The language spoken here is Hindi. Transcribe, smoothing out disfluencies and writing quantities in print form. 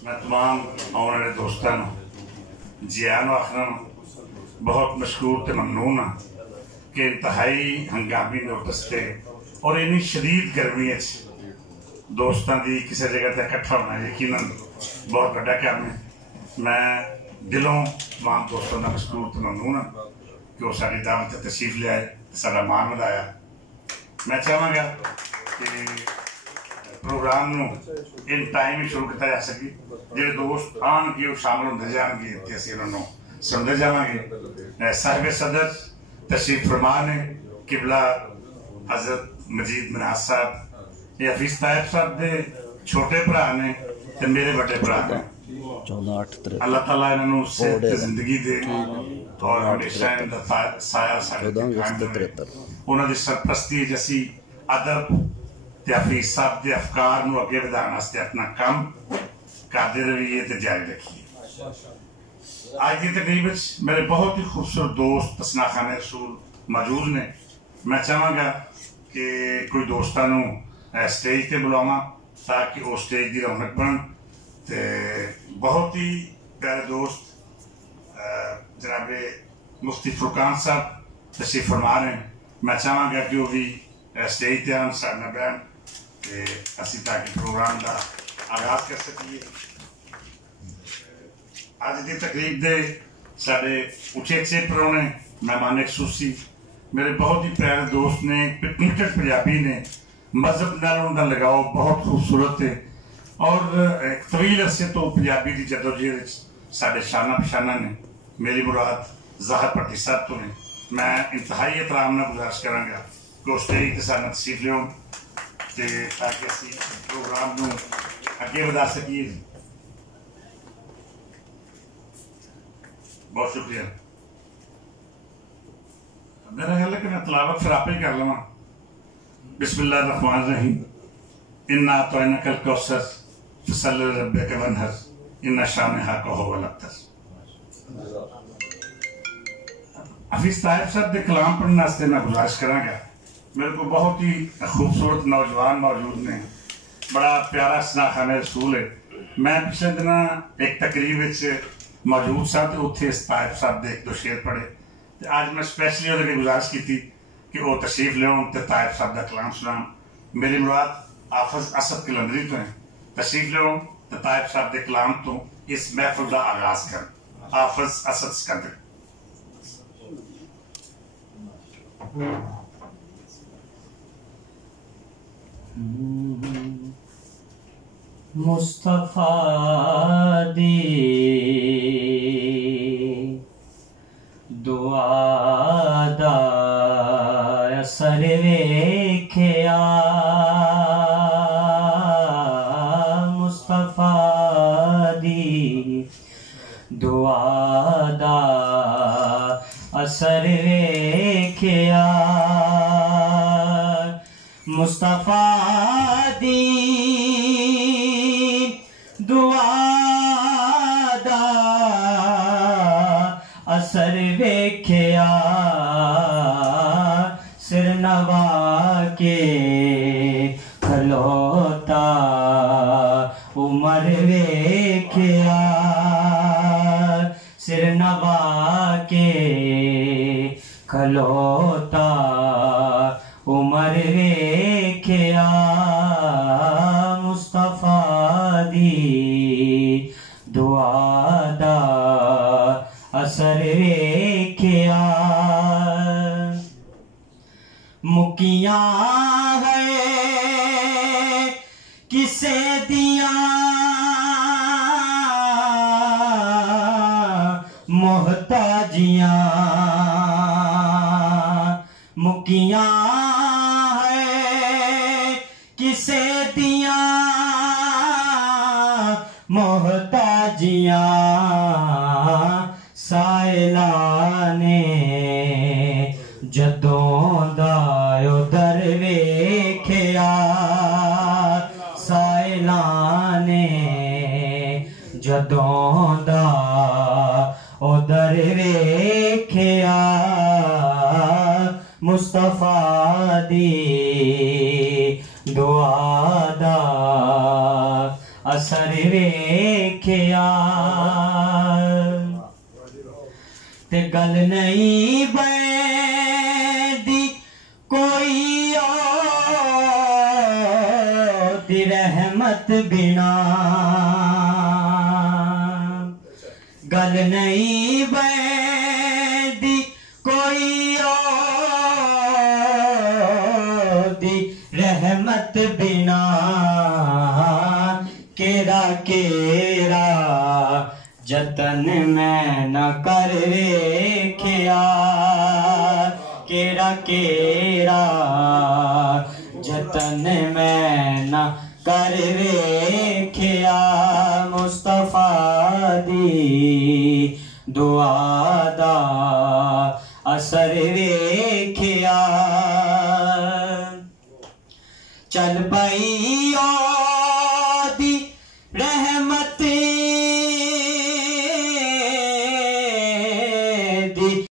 मैं तमाम आने वाले दोस्तों जी आया आखना बहुत मशकूर तो ममनून हाँ कि इंतहाई हंगामी नोटिस से और इन्नी शदीद गर्मी दोस्तों की किसी जगह पर इकट्ठा होना यकीनन बहुत बड़ा काम है। मैं दिलों तमाम दोस्तों का मशकूर तो ममनून हाँ कि वो साड़ी दावत तशरीफ लिया साड़ा मान बढ़ाया। मैं चाहवागा कि प्रोग्राम इन टाइम ही शुरू किया जा सके जो दोस्त आन के शामिल होते जाएंगे तो असं उन्होंने सुनते जावे। साहिब सदर तशरीफ फरमा ने किबला हजरत मजीद मनाज साहब ये हफीज तायब साहब के छोटे भरा ने तो मेरे बड़े भरा ने। अल्लाह ताला इन्होंने सेहत जिंदगी दे और हमेशा इनका साया उन्होंने सरपरस्ती जैसी अदब हफीज साहब के अफकार को अगे बढ़ाने अपना काम करते रहिए तो जारी रखिए। आज की तकरीब मेरे बहुत ही खूबसूरत दोस्त तसना खान रसूल मौजूद ने। मैं चाहवागा कि कोई दोस्तों स्टेज पर बुलावा ताकि वो स्टेज की रौनक बन। तो बहुत ही प्यारे दोस्त जनाब मुफ्ती फुरकान साहब तशरीफ फरमा रहे हैं। मैं चाहवागा कि वो भी स्टेज पर आन साढ़े बहन असी ताकि प्रोग्राम का आगाज कर सकिए। अज की तकरीब के साढ़े उचेचे परौने मेहमान खसूसी मेरे बहुत ही प्यारे दोस्त ने पिटनिकट पंजाबी ने मजहब नाल उनका लगाव बहुत खूबसूरत है और एक तवील अरसे तो पंजाबी की जदोजहद साढ़े शाना पशाना ने। मेरी मुराद ज़ाहिर भट्टी साहब तो ने। मैं इंतहाई एहतराम नाल गुजारिश करांगा कि उस स्टेज ते साडे नाल तशरीफ लियाओ ताकि असी प्रोग्राम को अगे बढ़ा सकिए। बहुत शुक्रिया। मेरा ख्याल है कि मैं तलावत फिर आप ही कर लवा। बिस्मिल्लाहिर्रहमानिर्रहीम इन्ना अतैनाकल कौसर फसल्लि लिरब्बिका वन्हर इन्ना शानिअका हुवल अब्तर। हफीज तायब साहब के कलाम पढ़ने वास्ते मैं गुजारिश करांगा। मेरे को बहुत ही खूबसूरत नौजवान मौजूद ने बड़ा प्यारा सना खाने रसूल है। मैं पिछले दिन एक तकरीब मौजूद सा तो उत्थे तायब साहब के एक दो शेर पढ़े तो आज मैं स्पैशली उन्हें गुजारिश की थी कि वो तशरीफ लियाओ तो तायब साहब का कलाम सुनाओ। मेरी मुराद आफज असद कलंदरी तो है। तशरीफ लियाओ तो तायब साहब के कलाम तो इस महफिल का आगाज कर। आफज असद सिकंदर। मुस्तफा दी दुआ दा असर वेख्या। मुस्तफा दी दुआ दा असर वेख्या। मुस्तफा दी दुआ दा असर वेख्या। सिर नवा के खलोता उमर वेख्या। सिर नवा के खलोता उमर वेख्या। मुस्तफा दी दुआ दा असर वेख्या। मुकियां है किसे दिया मोहताजियां। मुकियां किसे दिया मोहताजियां। साइला ने जदों दा उधर वेख्या। साइला ने जदों दा उधर वेख्या। मुस्तफा दी दुआ दा असर वेख्या ते गल नहीं बैदी कोई दी रहमत बिना गल नहीं बैदी कोई दी रहमत बिना केरा केरा जतन मैं न कर वेख्या केरा केरा जतन मैं न कर वेख्या मुस्तफा दी दुआ दा असर वेख्या चल पई दी रहमत